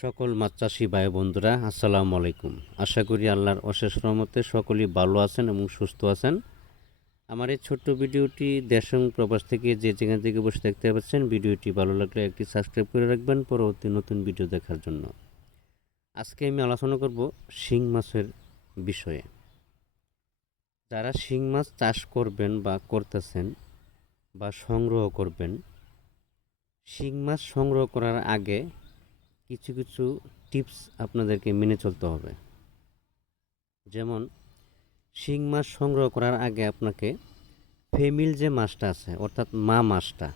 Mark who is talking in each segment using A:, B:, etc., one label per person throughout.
A: সকল মাছ চাষি ভাই বন্ধুরা, আসসালামু আলাইকুম। আশা করি আল্লাহর অশেষ রহমতে সকলেই ভালো আছেন এবং সুস্থ আছেন। আমার এই ছোট্ট ভিডিওটি দেশ প্রবাস থেকে যে যেখান থেকে বসে দেখতে পাচ্ছেন, ভিডিওটি ভালো লাগলে একটি সাবস্ক্রাইব করে রাখবেন পরবর্তী নতুন ভিডিও দেখার জন্য। আজকে আমি আলোচনা করব শিং মাছের বিষয়ে। যারা শিং মাছ চাষ করবেন বা করতেছেন বা সংগ্রহ করবেন, শিং মাছ সংগ্রহ করার আগে কিছু কিছু টিপস আপনাদেরকে মেনে চলতে হবে। যেমন, শিং মাছ সংগ্রহ করার আগে আপনাকে ফেমিল যে মাছটা আছে, অর্থাৎ মা মাছটা,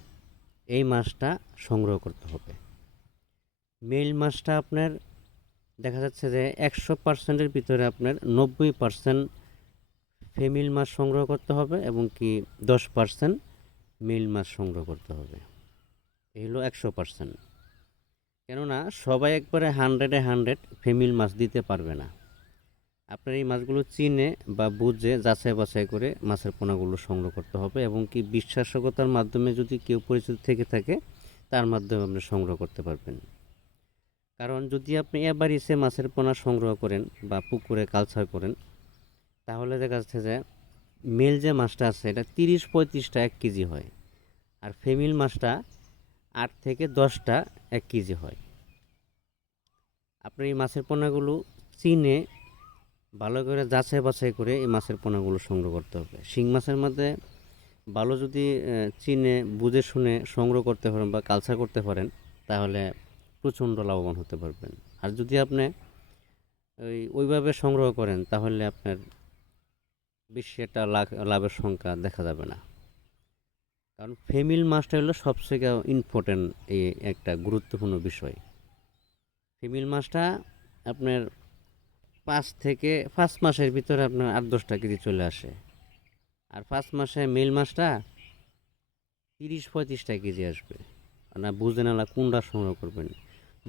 A: এই মাছটা সংগ্রহ করতে হবে। মেল মাছটা আপনার, দেখা যাচ্ছে যে একশো পার্সেন্টের ভিতরে আপনার নব্বই পার্সেন্ট ফেমিল মাছ সংগ্রহ করতে হবে এবং কি দশ পার্সেন্ট মেল মাছ সংগ্রহ করতে হবে। এই হলো একশো পার্সেন্ট। কেননা সবাই একবারে হান্ড্রেডে হান্ড্রেড ফেমিল মাছ দিতে পারবে না। আপনার এই মাছগুলো চিনে বা বুঝে যাচাই বাছাই করে মাছের পোনাগুলো সংগ্রহ করতে হবে এবং কি বিশ্বাসকতার মাধ্যমে যদি কেউ পরিচিত থেকে থাকে, তার মাধ্যমে আপনি সংগ্রহ করতে পারবেন। কারণ যদি আপনি এবার এসে মাছের পোনা সংগ্রহ করেন বা পুকুরে কালচার করেন, তাহলে দেখা যাচ্ছে যে মেল যে মাছটা আছে, এটা তিরিশ পঁয়ত্রিশটা এক কেজি হয়। আর ফেমিল মাছটা আট থেকে দশটা এক কেজি হয়। আপনি এই মাছের পোনাগুলো চিনে ভালো করে যাচাই বাছাই করে এই মাছের পোনাগুলো সংগ্রহ করতে হবে। শিং মাছের মধ্যে ভালো যদি চিনে, বুঝে শুনে সংগ্রহ করতে পারেন বা কালচার করতে পারেন, তাহলে প্রচণ্ড লাভবান হতে পারবেন। আর যদি আপনি ওই, ওইভাবে সংগ্রহ করেন, তাহলে আপনার বেশি একটা লাভ লাভের সংখ্যা দেখা যাবে না। কারণ ফেমিল মাছটা হলো সবথেকে ইম্পর্টেন্ট এই একটা গুরুত্বপূর্ণ বিষয়। ফিমেল মাছটা আপনার পাঁচ থেকে, পাঁচ মাসের ভিতরে আপনার আট দশটা কেজি চলে আসে। আর পাঁচ মাসে মেল মাছটা তিরিশ পঁয়ত্রিশটা কেজি আসবে। না বুঝে নালা কোনটা সংগ্রহ করবেন।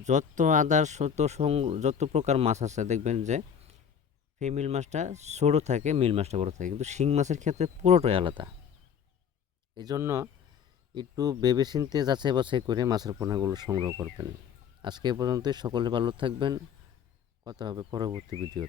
A: যত আদার্স যত সং- যত প্রকার মাছ আছে, দেখবেন যে ফিমেল মাছটা ছোটো থাকে মেল মাছটা বড় থাকে। কিন্তু শিং মাছের ক্ষেত্রে পুরোটাই আলাদা। এই জন্য একটু ভেবেচিন্তে যাচাই বাছাই করে মাছের পোনাগুলো সংগ্রহ করবেন। আজকে এ পর্যন্তই, সকলে ভালো থাকবেন। কথা হবে পরবর্তী ভিডিও